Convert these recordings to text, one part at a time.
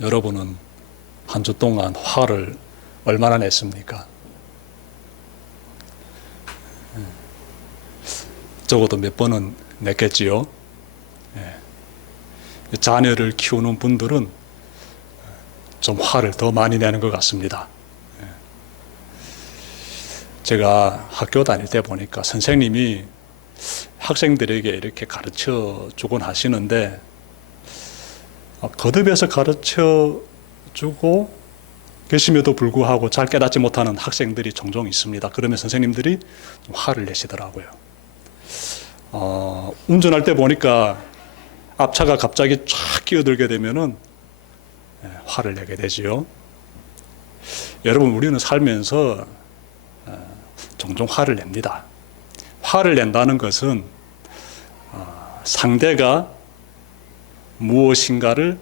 여러분은 한 주 동안 화를 얼마나 냈습니까? 적어도 몇 번은 냈겠지요. 자녀를 키우는 분들은 좀 화를 더 많이 내는 것 같습니다. 제가 학교 다닐 때 보니까 선생님이 학생들에게 이렇게 가르쳐 주곤 하시는데, 거듭해서 가르쳐 주고 계심에도 불구하고 잘 깨닫지 못하는 학생들이 종종 있습니다. 그러면 선생님들이 좀 화를 내시더라고요. 운전할 때 보니까 앞차가 갑자기 쫙 끼어들게 되면은 화를 내게 되지요. 여러분, 우리는 살면서 종종 화를 냅니다. 화를 낸다는 것은 상대가 무엇인가를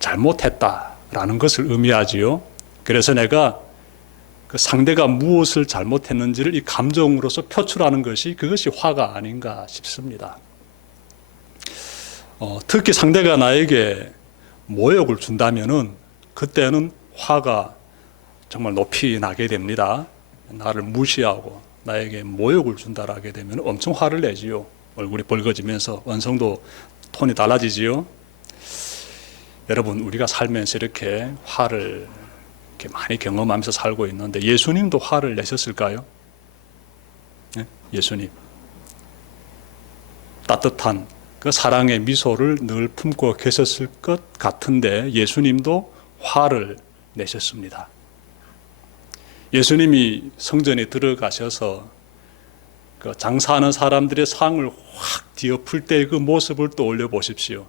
잘못했다라는 것을 의미하지요. 그래서 내가 그 상대가 무엇을 잘못했는지를 이 감정으로서 표출하는 것이, 그것이 화가 아닌가 싶습니다. 특히 상대가 나에게 모욕을 준다면은 그때는 화가 정말 높이 나게 됩니다. 나를 무시하고 나에게 모욕을 준다라게 되면 엄청 화를 내지요. 얼굴이 붉어지면서 언성도 톤이 달라지지요. 여러분, 우리가 살면서 이렇게 화를 이렇게 많이 경험하면서 살고 있는데, 예수님도 화를 내셨을까요? 네? 예수님 따뜻한 그 사랑의 미소를 늘 품고 계셨을 것 같은데, 예수님도 화를 내셨습니다. 예수님이 성전에 들어가셔서 그 장사하는 사람들의 상을 확 뒤엎을 때 그 모습을 떠올려 보십시오.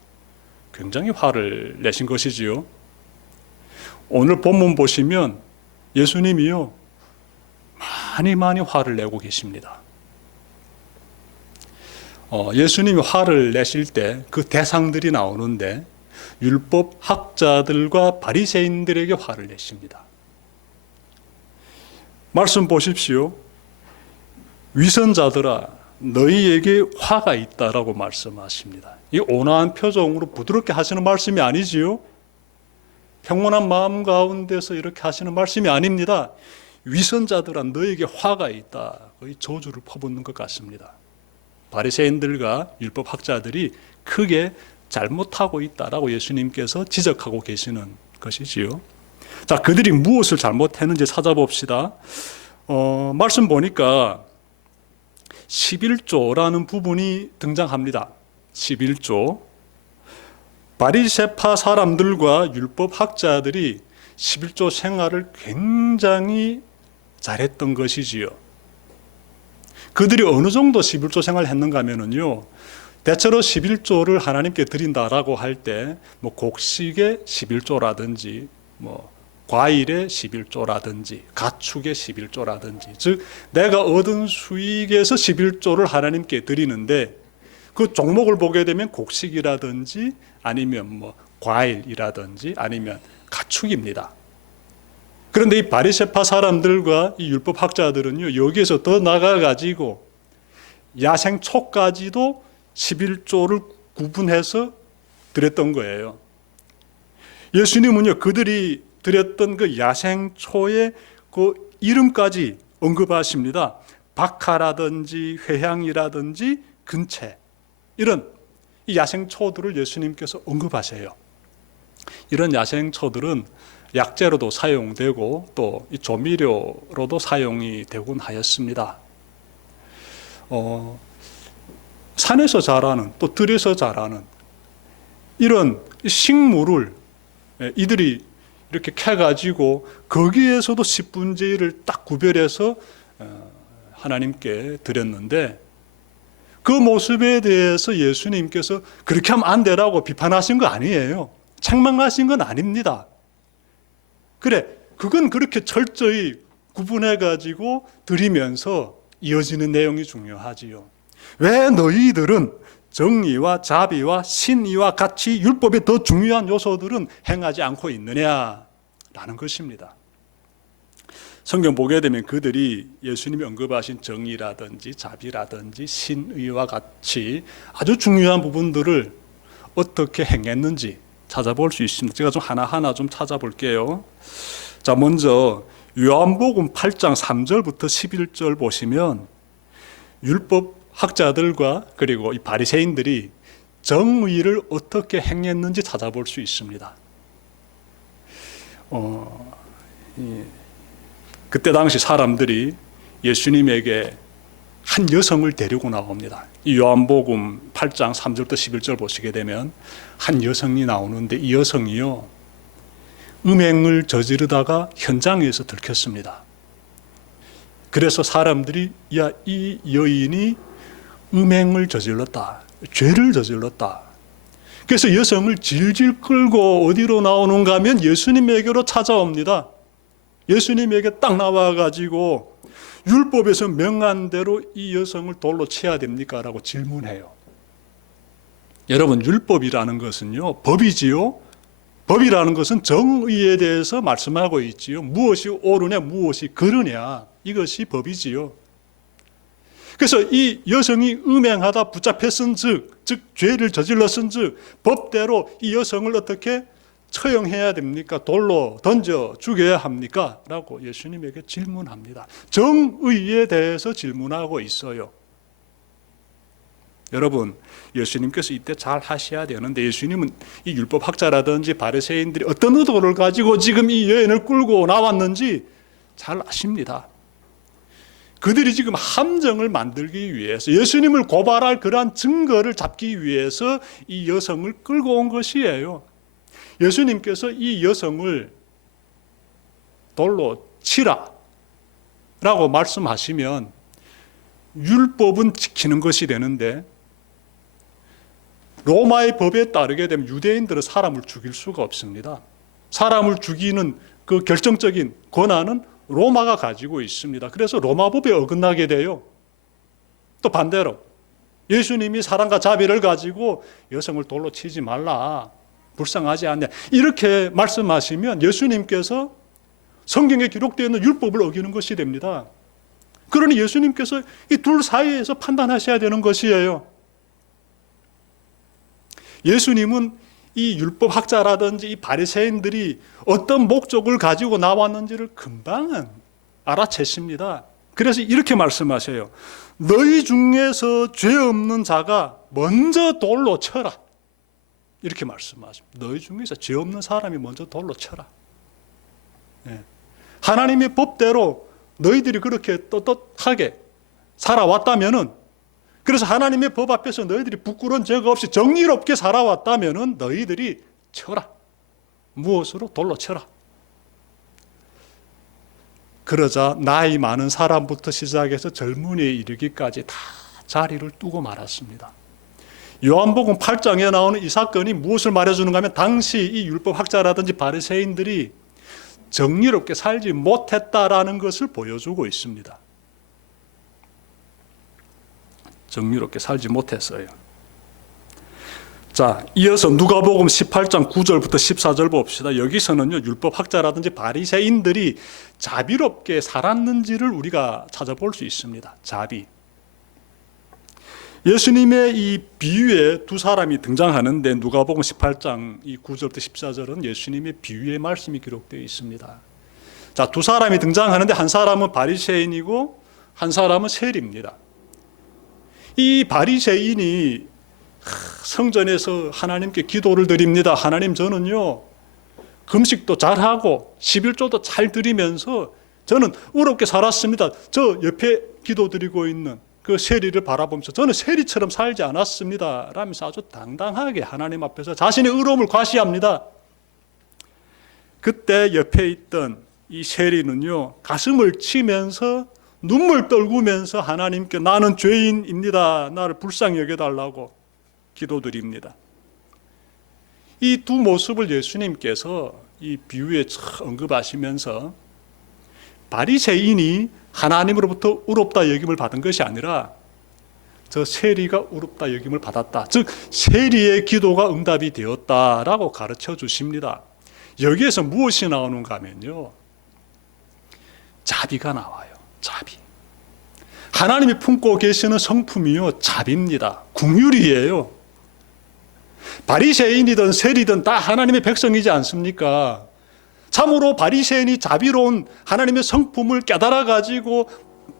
굉장히 화를 내신 것이지요. 오늘 본문 보시면 예수님이요, 많이 화를 내고 계십니다. 예수님이 화를 내실 때 그 대상들이 나오는데, 율법 학자들과 바리새인들에게 화를 내십니다. 말씀 보십시오. 위선자들아, 너희에게 화가 있다라고 말씀하십니다. 이 온화한 표정으로 부드럽게 하시는 말씀이 아니지요. 평온한 마음 가운데서 이렇게 하시는 말씀이 아닙니다. 위선자들아, 너희에게 화가 있다. 거의 저주를 퍼붓는 것 같습니다. 바리새인들과 율법 학자들이 크게 잘못하고 있다라고 예수님께서 지적하고 계시는 것이지요. 자, 그들이 무엇을 잘못했는지 찾아봅시다. 말씀 보니까 11조라는 부분이 등장합니다. 11조. 바리새파 사람들과 율법 학자들이 11조 생활을 굉장히 잘했던 것이지요. 그들이 어느 정도 11조 생활을 했는가 하면요, 대체로 11조를 하나님께 드린다라고 할 때 곡식의 11조라든지 과일의 11조라든지 가축의 11조라든지, 즉 내가 얻은 수익에서 11조를 하나님께 드리는데, 그 종목을 보게 되면 곡식이라든지 아니면 과일이라든지 아니면 가축입니다. 그런데 이 바리새파 사람들과 이 율법 학자들은요, 여기에서 더 나아가지고 야생초까지도 11조를 구분해서 드렸던 거예요. 예수님은요, 그들이 드렸던 그 야생초의 그 이름까지 언급하십니다. 박하라든지 회향이라든지 근채, 이런 이 야생초들을 예수님께서 언급하세요. 이런 야생초들은 약재로도 사용되고 또 이 조미료로도 사용이 되곤 하였습니다. 산에서 자라는, 또 들에서 자라는 이런 식물을 이들이 이렇게 캐가지고 거기에서도 10분의 1을 딱 구별해서 하나님께 드렸는데, 그 모습에 대해서 예수님께서 그렇게 하면 안 되라고 비판하신 거 아니에요. 책망하신 건 아닙니다. 그래, 그건 그렇게 철저히 구분해가지고 드리면서 이어지는 내용이 중요하지요. 왜 너희들은 정의와 자비와 신의와 같이 율법의 더 중요한 요소들은 행하지 않고 있느냐라는 것입니다. 성경 보게 되면 그들이 예수님이 언급하신 정의라든지 자비라든지 신의와 같이 아주 중요한 부분들을 어떻게 행했는지 찾아볼 수 있습니다. 제가 좀 하나하나 좀 찾아볼게요. 자, 먼저 요한복음 8장 3절부터 11절 보시면 율법 학자들과 그리고 이 바리새인들이 정의를 어떻게 행했는지 찾아볼 수 있습니다. 그때 당시 사람들이 예수님에게 한 여성을 데리고 나옵니다. 이 요한복음 8장 3절부터 11절 보시게 되면 한 여성이 나오는데 이 여성이요, 음행을 저지르다가 현장에서 들켰습니다. 그래서 사람들이 야, 이 여인이 음행을 저질렀다, 죄를 저질렀다. 그래서 여성을 질질 끌고 어디로 나오는가 하면 예수님에게로 찾아옵니다. 예수님에게 딱 나와가지고 율법에서 명한 대로 이 여성을 돌로 쳐야 됩니까? 라고 질문해요. 여러분, 율법이라는 것은요, 법이지요. 법이라는 것은 정의에 대해서 말씀하고 있지요. 무엇이 옳으냐, 무엇이 그르냐, 이것이 법이지요. 그래서 이 여성이 음행하다 붙잡혔은즉, 즉 죄를 저질렀은즉 법대로 이 여성을 어떻게 처형해야 됩니까? 돌로 던져 죽여야 합니까? 라고 예수님에게 질문합니다. 정의에 대해서 질문하고 있어요. 여러분, 예수님께서 이때 잘 하셔야 되는데, 예수님은 이 율법학자라든지 바리새인들이 어떤 의도를 가지고 지금 이 여인을 끌고 나왔는지 잘 아십니다. 그들이 지금 함정을 만들기 위해서, 예수님을 고발할 그러한 증거를 잡기 위해서 이 여성을 끌고 온 것이에요. 예수님께서 이 여성을 돌로 치라 라고 말씀하시면 율법은 지키는 것이 되는데, 로마의 법에 따르게 되면 유대인들은 사람을 죽일 수가 없습니다. 사람을 죽이는 그 결정적인 권한은 로마가 가지고 있습니다. 그래서 로마 법에 어긋나게 돼요. 또 반대로 예수님이 사랑과 자비를 가지고 여성을 돌로 치지 말라, 불쌍하지 않냐, 이렇게 말씀하시면 예수님께서 성경에 기록되어 있는 율법을 어기는 것이 됩니다. 그러니 예수님께서 이 둘 사이에서 판단하셔야 되는 것이에요. 예수님은 이 율법학자라든지 이 바리새인들이 어떤 목적을 가지고 나왔는지를 금방 알아채십니다. 그래서 이렇게 말씀하셔요. 너희 중에서 죄 없는 자가 먼저 돌로 쳐라. 이렇게 말씀하십니다. 너희 중에서 죄 없는 사람이 먼저 돌로 쳐라. 하나님의 법대로 너희들이 그렇게 떳떳하게 살아왔다면은, 그래서 하나님의 법 앞에서 너희들이 부끄러운 죄가 없이 정의롭게 살아왔다면은 너희들이 쳐라. 무엇으로? 돌로 쳐라. 그러자 나이 많은 사람부터 시작해서 젊은이에 이르기까지 다 자리를 두고 말았습니다. 요한복음 8장에 나오는 이 사건이 무엇을 말해주는가 하면, 당시 이 율법학자라든지 바리새인들이 정의롭게 살지 못했다라는 것을 보여주고 있습니다. 정의롭게 살지 못했어요. 자, 이어서 누가복음 18장 9절부터 14절 봅시다. 여기서는요, 율법학자라든지 바리새인들이 자비롭게 살았는지를 우리가 찾아볼 수 있습니다. 자비. 예수님의 이 비유에 두 사람이 등장하는데, 누가복음 18장 이 9절부터 14절은 예수님의 비유의 말씀이 기록되어 있습니다. 자, 두 사람이 등장하는데 한 사람은 바리새인이고 한 사람은 세리입니다. 이 바리새인이 성전에서 하나님께 기도를 드립니다. 하나님, 저는요 금식도 잘하고 11조도 잘 드리면서 저는 의롭게 살았습니다. 저 옆에 기도드리고 있는 그 세리를 바라보면서 저는 세리처럼 살지 않았습니다 라면서 아주 당당하게 하나님 앞에서 자신의 의로움을 과시합니다. 그때 옆에 있던 이 세리는요, 가슴을 치면서 눈물 떨구면서 하나님께 나는 죄인입니다, 나를 불쌍히 여겨달라고 기도드립니다. 이 두 모습을 예수님께서 이 비유에 언급하시면서 바리새인이 하나님으로부터 의롭다 여김을 받은 것이 아니라 저 세리가 의롭다 여김을 받았다, 즉 세리의 기도가 응답이 되었다라고 가르쳐 주십니다. 여기에서 무엇이 나오는가 하면요, 자비가 나와요. 자비. 하나님이 품고 계시는 성품이요, 자비입니다. 긍휼이에요. 바리새인이든 세리든 다 하나님의 백성이지 않습니까? 참으로 바리새인이 자비로운 하나님의 성품을 깨달아 가지고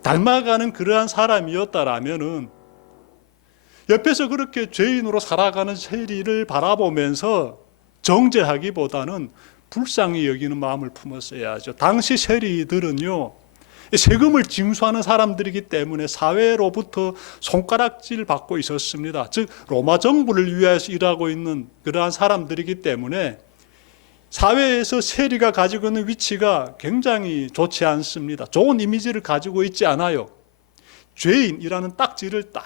닮아가는 그러한 사람이었다라면은 옆에서 그렇게 죄인으로 살아가는 세리를 바라보면서 정죄하기보다는 불쌍히 여기는 마음을 품었어야죠. 당시 세리들은요, 세금을 징수하는 사람들이기 때문에 사회로부터 손가락질 받고 있었습니다. 즉 로마 정부를 위해서 일하고 있는 그러한 사람들이기 때문에 사회에서 세리가 가지고 있는 위치가 굉장히 좋지 않습니다. 좋은 이미지를 가지고 있지 않아요. 죄인이라는 딱지를 딱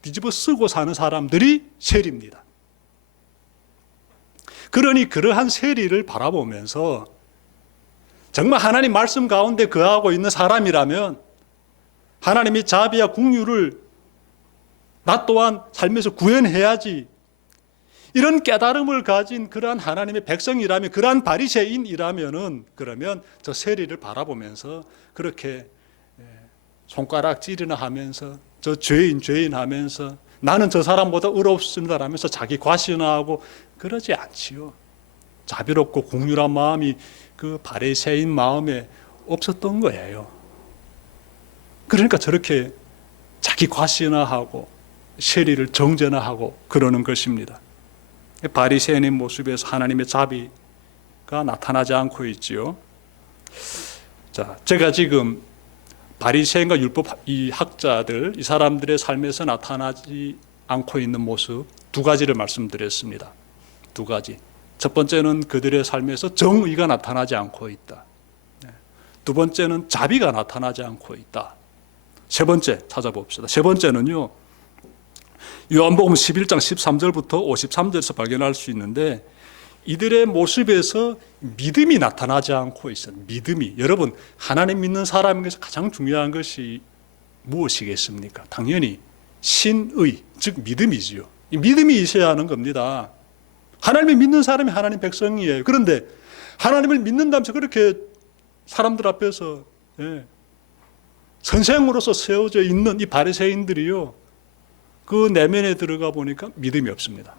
뒤집어 쓰고 사는 사람들이 세리입니다. 그러니 그러한 세리를 바라보면서 정말 하나님 말씀 가운데 거하고 있는 사람이라면 하나님의 자비와 긍휼을 나 또한 삶에서 구현해야지, 이런 깨달음을 가진 그러한 하나님의 백성이라면, 그러한 바리새인이라면은, 그러면 저 세리를 바라보면서 그렇게 손가락질이나 하면서 저 죄인 하면서 나는 저 사람보다 의롭습니다 하면서 자기 과신하고 그러지 않지요. 자비롭고 긍휼한 마음이 그 바리새인 마음에 없었던 거예요. 그러니까 저렇게 자기 과신하고 세리를 정죄하고 그러는 것입니다. 바리새인의 모습에서 하나님의 자비가 나타나지 않고 있지요. 자, 제가 지금 바리새인과 율법 이 학자들, 이 사람들의 삶에서 나타나지 않고 있는 모습 두 가지를 말씀드렸습니다. 두 가지. 첫 번째는 그들의 삶에서 정의가 나타나지 않고 있다. 두 번째는 자비가 나타나지 않고 있다. 세 번째 찾아봅시다. 세 번째는요, 요한복음 11장 13절부터 53절에서 발견할 수 있는데, 이들의 모습에서 믿음이 나타나지 않고 있어요. 믿음이. 여러분, 하나님 믿는 사람에게서 가장 중요한 것이 무엇이겠습니까? 당연히 신의, 즉 믿음이지요. 이 믿음이 있어야 하는 겁니다. 하나님을 믿는 사람이 하나님 백성이에요. 그런데 하나님을 믿는다면서 그렇게 사람들 앞에서 선생으로서 세워져 있는 이 바리새인들이요, 그 내면에 들어가 보니까 믿음이 없습니다.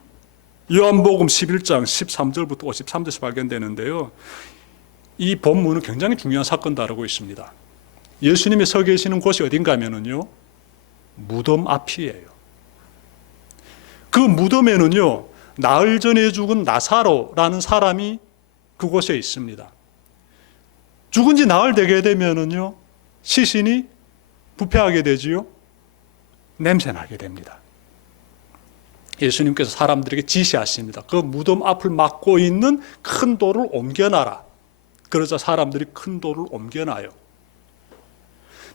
요한복음 11장 13절부터 53절에서 발견되는데요, 이 본문은 굉장히 중요한 사건을 다루고 있습니다. 예수님이 서 계시는 곳이 어딘가 하면은요, 무덤 앞이에요. 그 무덤에는요, 나흘 전에 죽은 나사로라는 사람이 그곳에 있습니다. 죽은 지 나흘 되게 되면은요, 시신이 부패하게 되지요. 냄새나게 됩니다. 예수님께서 사람들에게 지시하십니다. 그 무덤 앞을 막고 있는 큰 돌을 옮겨놔라. 그러자 사람들이 큰 돌을 옮겨놔요.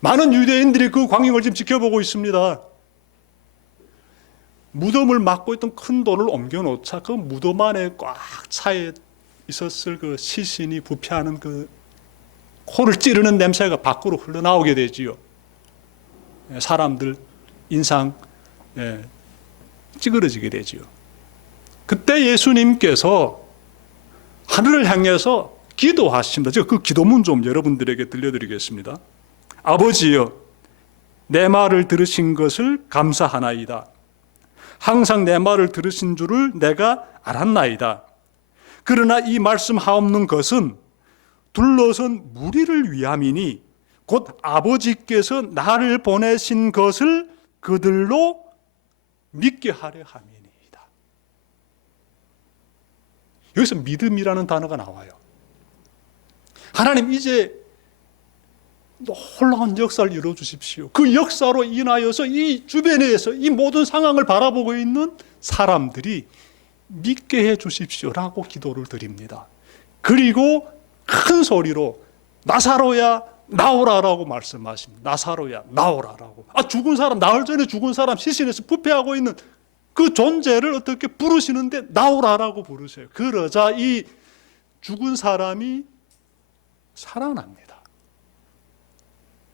많은 유대인들이 그 광경을 지금 지켜보고 있습니다. 무덤을 막고 있던 큰 돌을 옮겨놓자 그 무덤 안에 꽉 차 있었을 그 시신이 부패하는 그 코를 찌르는 냄새가 밖으로 흘러나오게 되지요. 사람들 인상 찌그러지게 되지요. 그때 예수님께서 하늘을 향해서 기도하십니다. 제가 그 기도문 좀 여러분들에게 들려드리겠습니다. 아버지여, 내 말을 들으신 것을 감사하나이다. 항상 내 말을 들으신 줄을 내가 알았나이다. 그러나 이 말씀하옵는 것은 둘러선 무리를 위함이니 곧 아버지께서 나를 보내신 것을 그들로 믿게 하려 함이니이다. 여기서 믿음이라는 단어가 나와요. 하나님, 이제 놀라운 역사를 이루어 주십시오. 그 역사로 인하여서 이 주변에서 이 모든 상황을 바라보고 있는 사람들이 믿게 해 주십시오라고 기도를 드립니다. 그리고 큰 소리로 나사로야 나오라라고 말씀하십니다. 나사로야 나오라라고. 죽은 사람, 나흘 전에 죽은 사람, 시신에서 부패하고 있는 그 존재를 어떻게 부르시는데 나오라라고 부르세요. 그러자 이 죽은 사람이 살아납니다.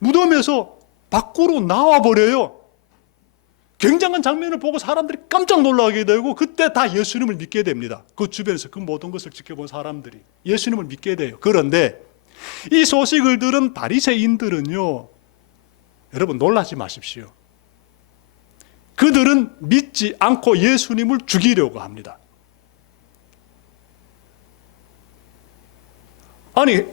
무덤에서 밖으로 나와버려요. 굉장한 장면을 보고 사람들이 깜짝 놀라게 되고, 그때 다 예수님을 믿게 됩니다. 그 주변에서 그 모든 것을 지켜본 사람들이 예수님을 믿게 돼요. 그런데 이 소식을 들은 바리새인들은요, 여러분 놀라지 마십시오. 그들은 믿지 않고 예수님을 죽이려고 합니다. 아니,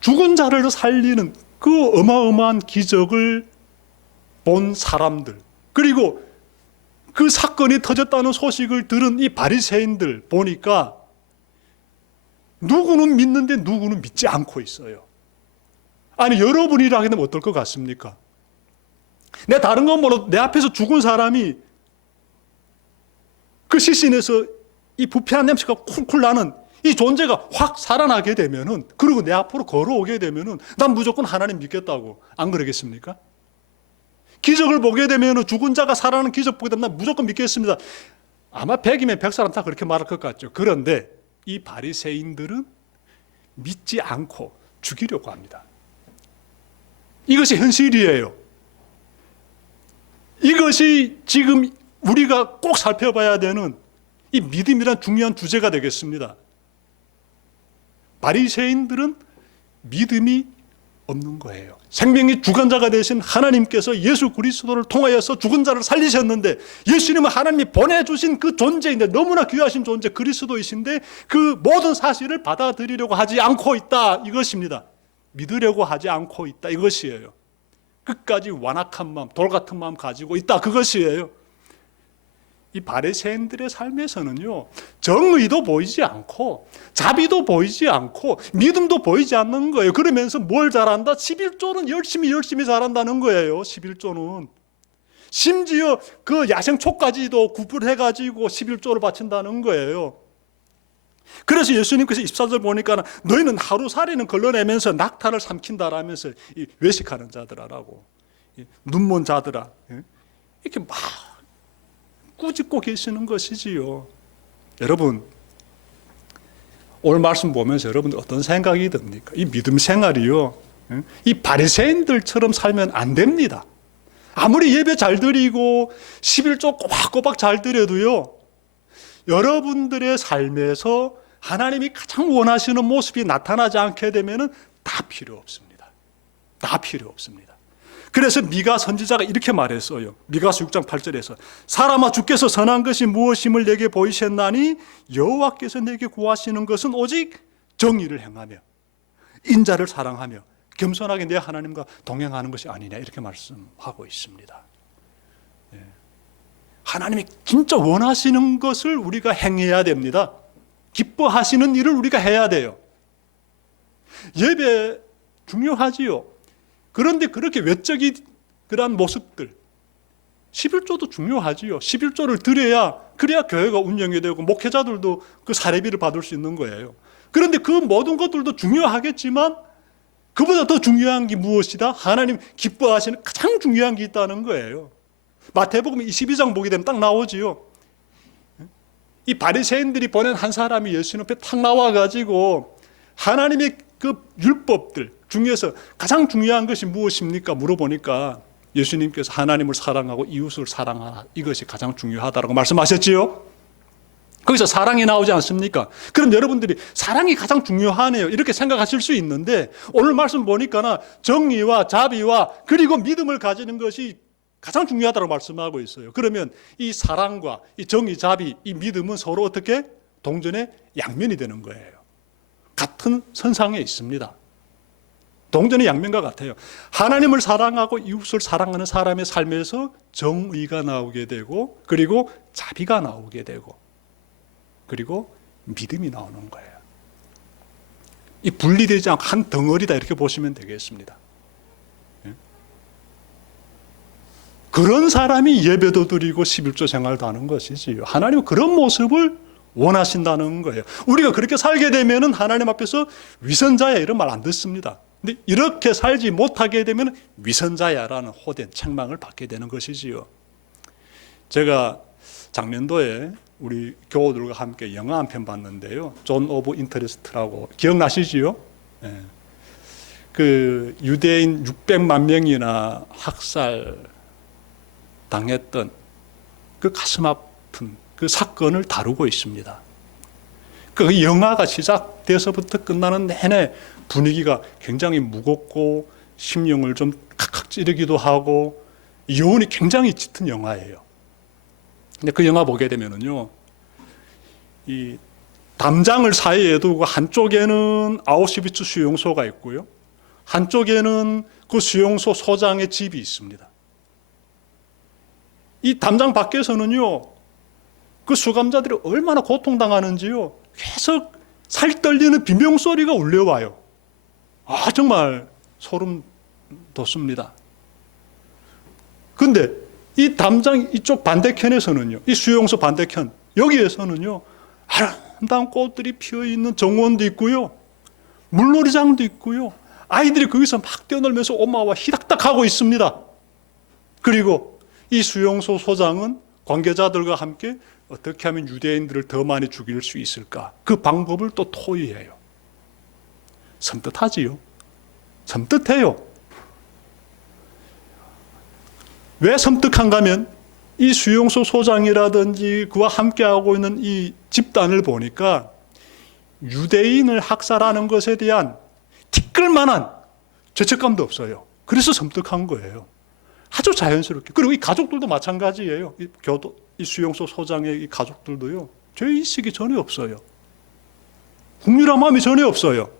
죽은 자를 살리는 그 어마어마한 기적을 본 사람들, 그리고 그 사건이 터졌다는 소식을 들은 이 바리새인들 보니까 누구는 믿는데 누구는 믿지 않고 있어요. 아니, 여러분이라 하게 되면 어떨 것 같습니까? 내 다른 건 몰라도 내 앞에서 죽은 사람이 그 시신에서 이 부패한 냄새가 쿨쿨 나는 이 존재가 확 살아나게 되면은, 그리고 내 앞으로 걸어오게 되면은 난 무조건 하나님 믿겠다고. 안 그러겠습니까? 기적을 보게 되면은, 죽은 자가 살아나는 기적 보게 되면 난 무조건 믿겠습니다. 아마 100이면 100사람 다 그렇게 말할 것 같죠. 그런데 이 바리새인들은 믿지 않고 죽이려고 합니다. 이것이 현실이에요. 이것이 지금 우리가 꼭 살펴봐야 되는 이 믿음이란 중요한 주제가 되겠습니다. 바리새인들은 믿음이 없는 거예요. 생명의 주관자가 되신 하나님께서 예수 그리스도를 통하여서 죽은 자를 살리셨는데, 예수님은 하나님이 보내주신 그 존재인데, 너무나 귀하신 존재 그리스도이신데 그 모든 사실을 받아들이려고 하지 않고 있다, 이것입니다. 믿으려고 하지 않고 있다, 이것이에요. 끝까지 완악한 마음, 돌 같은 마음 가지고 있다, 그것이에요. 이 바리새인들의 삶에서는요, 정의도 보이지 않고 자비도 보이지 않고 믿음도 보이지 않는 거예요. 그러면서 뭘 잘한다? 11조는 열심히 잘한다는 거예요. 11조는 심지어 그 야생초까지도 구분해가지고 11조를 바친다는 거예요. 그래서 예수님께서 24절 보니까 너희는 하루살이는 걸러내면서 낙타를 삼킨다라면서 외식하는 자들아라고, 눈먼 자들아, 이렇게 막 꾸짖고 계시는 것이지요. 여러분, 오늘 말씀 보면서 여러분들 어떤 생각이 듭니까? 이 믿음 생활이요, 이 바리새인들처럼 살면 안 됩니다. 아무리 예배 잘 드리고 11조 꼬박꼬박 잘 드려도요, 여러분들의 삶에서 하나님이 가장 원하시는 모습이 나타나지 않게 되면 다 필요 없습니다. 다 필요 없습니다. 그래서 미가 선지자가 이렇게 말했어요. 미가서 6장 8절에서 사람아, 주께서 선한 것이 무엇임을 내게 보이셨나니 여호와께서 내게 구하시는 것은 오직 정의를 행하며 인자를 사랑하며 겸손하게 내 하나님과 동행하는 것이 아니냐, 이렇게 말씀하고 있습니다. 하나님이 진짜 원하시는 것을 우리가 행해야 됩니다. 기뻐하시는 일을 우리가 해야 돼요. 예배 중요하지요. 그런데 그렇게 외적인 그러한 모습들, 11조도 중요하지요. 11조를 드려야, 그래야 교회가 운영이 되고 목회자들도 그 사례비를 받을 수 있는 거예요. 그런데 그 모든 것들도 중요하겠지만 그보다 더 중요한 게 무엇이다? 하나님 기뻐하시는 가장 중요한 게 있다는 거예요. 마태복음 22장 보게 되면 딱 나오지요. 이 바리새인들이 보낸 한 사람이 예수님 앞에 탁 나와가지고 하나님의 그 율법들 중에서 가장 중요한 것이 무엇입니까? 물어보니까 예수님께서 하나님을 사랑하고 이웃을 사랑하라, 이것이 가장 중요하다고 말씀하셨지요. 거기서 사랑이 나오지 않습니까? 그럼 여러분들이 사랑이 가장 중요하네요, 이렇게 생각하실 수 있는데, 오늘 말씀 보니까 정의와 자비와 그리고 믿음을 가지는 것이 가장 중요하다고 말씀하고 있어요. 그러면 이 사랑과 이 정의, 자비, 이 믿음은 서로 어떻게 동전의 양면이 되는 거예요. 같은 선상에 있습니다. 동전의 양면과 같아요. 하나님을 사랑하고 이웃을 사랑하는 사람의 삶에서 정의가 나오게 되고, 그리고 자비가 나오게 되고, 그리고 믿음이 나오는 거예요. 이 분리되지 않고 한 덩어리다, 이렇게 보시면 되겠습니다. 그런 사람이 예배도 드리고 11조 생활도 하는 것이지요. 하나님은 그런 모습을 원하신다는 거예요. 우리가 그렇게 살게 되면 하나님 앞에서 위선자야, 이런 말 안 듣습니다. 근데 이렇게 살지 못하게 되면 위선자야라는 호된 책망을 받게 되는 것이지요. 제가 작년도에 우리 교우들과 함께 영화 한 편 봤는데요, 존 오브 인터레스트라고, 기억나시지요? 네. 그 유대인 600만 명이나 학살 당했던 그 가슴 아픈 그 사건을 다루고 있습니다. 그 영화가 시작돼서부터 끝나는 내내 분위기가 굉장히 무겁고 심령을 좀 칵칵 찌르기도 하고 여운이 굉장히 짙은 영화예요. 근데 그 영화 보게 되면은요, 이 담장을 사이에 두고 한쪽에는 아우슈비츠 수용소가 있고요, 한쪽에는 그 수용소 소장의 집이 있습니다. 이 담장 밖에서는요, 그 수감자들이 얼마나 고통당하는지요, 계속 살 떨리는 비명소리가 울려와요. 정말 소름 돋습니다. 근데 이 담장 이쪽 반대편에서는요, 이 수용소 반대편, 여기에서는요, 아름다운 꽃들이 피어있는 정원도 있고요, 물놀이장도 있고요, 아이들이 거기서 막 뛰어놀면서 엄마와 히닥닥하고 있습니다. 그리고 이 수용소 소장은 관계자들과 함께 어떻게 하면 유대인들을 더 많이 죽일 수 있을까, 그 방법을 또 토의해요. 섬뜩하지요. 섬뜩해요. 왜 섬뜩한가 하면 이 수용소 소장이라든지 그와 함께하고 있는 이 집단을 보니까 유대인을 학살하는 것에 대한 티끌만한 죄책감도 없어요. 그래서 섬뜩한 거예요. 아주 자연스럽게. 그리고 이 가족들도 마찬가지예요. 이 수용소 소장의 이 가족들도요, 죄의식이 전혀 없어요. 국률한 마음이 전혀 없어요.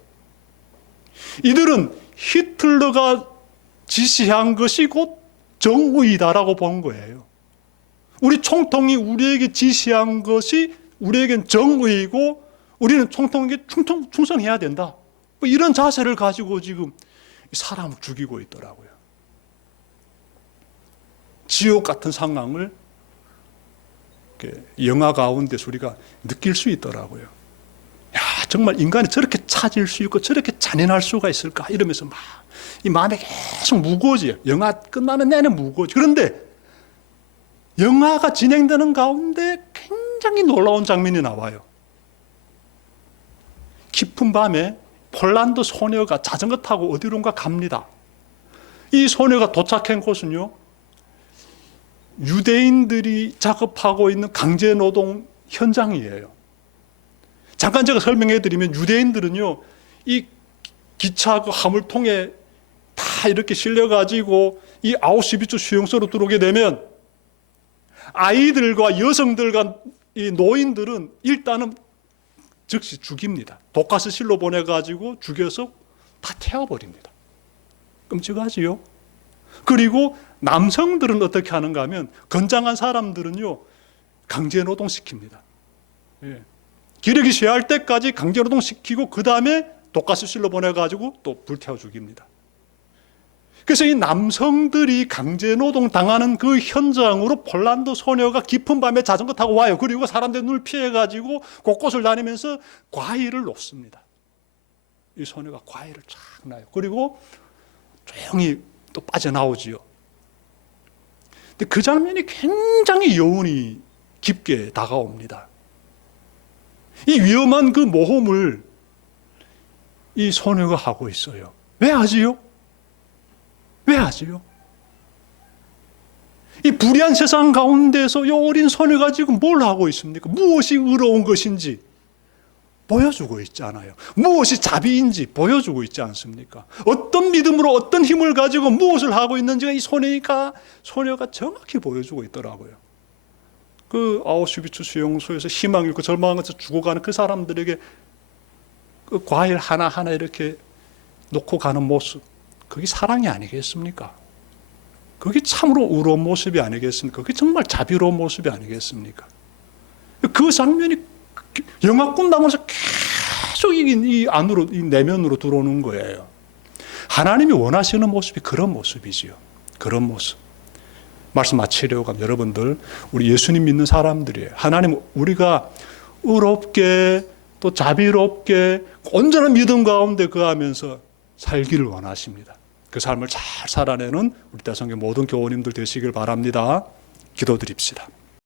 이들은 히틀러가 지시한 것이 곧 정의다라고 본 거예요. 우리 총통이 우리에게 지시한 것이 우리에겐 정의이고 우리는 총통에게 충성해야 된다, 뭐 이런 자세를 가지고 지금 사람을 죽이고 있더라고요. 지옥 같은 상황을 영화 가운데서 우리가 느낄 수 있더라고요. 야, 정말 인간이 저렇게 차질 수 있고 저렇게 잔인할 수가 있을까, 이러면서 막 이 마음이 계속 무거워져요. 영화 끝나는 내내 무거워져. 그런데 영화가 진행되는 가운데 굉장히 놀라운 장면이 나와요. 깊은 밤에 폴란드 소녀가 자전거 타고 어디론가 갑니다. 이 소녀가 도착한 곳은요, 유대인들이 작업하고 있는 강제노동 현장이에요. 잠깐 제가 설명해 드리면, 유대인들은요, 이 기차 그 화물통에 다 이렇게 실려가지고 이 아우슈비츠 수용소로 들어오게 되면 아이들과 여성들과 이 노인들은 일단은 즉시 죽입니다. 독가스실로 보내가지고 죽여서 다 태워버립니다. 끔찍하지요? 그리고 남성들은 어떻게 하는가 하면, 건장한 사람들은요, 강제노동 시킵니다. 예. 기력이 쇠할 때까지 강제노동 시키고 그 다음에 독가스실로 보내가지고 또 불태워 죽입니다. 그래서 이 남성들이 강제노동 당하는 그 현장으로 폴란드 소녀가 깊은 밤에 자전거 타고 와요. 그리고 사람들의 눈을 피해가지고 곳곳을 다니면서 과일을 놓습니다. 이 소녀가 과일을 쫙 놔요. 그리고 조용히 또 빠져나오지요. 근데 그 장면이 굉장히 여운이 깊게 다가옵니다. 이 위험한 그 모험을 이 소녀가 하고 있어요. 왜 하지요? 왜 하지요? 이 불의한 세상 가운데서 이 어린 소녀가 지금 뭘 하고 있습니까? 무엇이 의로운 것인지 보여주고 있잖아요. 무엇이 자비인지 보여주고 있지 않습니까? 어떤 믿음으로 어떤 힘을 가지고 무엇을 하고 있는지가 이 소녀가 정확히 보여주고 있더라고요. 그 아우슈비츠 수용소에서 희망 잃고 절망하면서 죽어가는 그 사람들에게 그 과일 하나하나 이렇게 놓고 가는 모습, 그게 사랑이 아니겠습니까? 그게 참으로 의로운 모습이 아니겠습니까? 그게 정말 자비로운 모습이 아니겠습니까? 그 장면이 영화 끝나면서 계속 이 안으로, 이 내면으로 들어오는 거예요. 하나님이 원하시는 모습이 그런 모습이지요. 그런 모습. 말씀 마치려고 하면, 여러분들, 우리 예수님 믿는 사람들이에요. 하나님, 우리가 의롭게 또 자비롭게 온전한 믿음 가운데 거하면서 살기를 원하십니다. 그 삶을 잘 살아내는 우리 대성교 모든 교우님들 되시길 바랍니다. 기도드립시다.